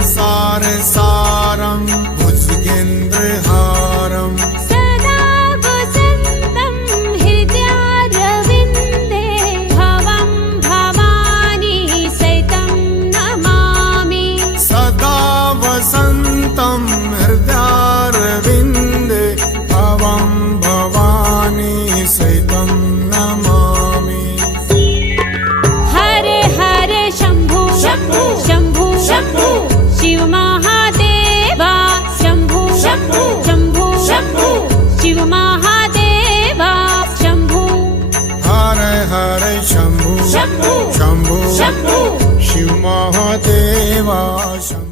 संसार सारं भुजगेन्द्रहारं सदा वसन्तं हृदयारविन्दे भवं भवानी सहितं नमामि सदा वसन्तं हृदयारविन्दे भवं भवानी सहितं नमामि हरे हरे शम्भु शम्भु शम्भु शम्भु शिव महादेवा शम्भु शम्भु शम्भु शम्भु शिव महादेवा शम्भु हरे हरे शम्भु शम्भु शम्भु शम्भु शिव महादेवा शम्भु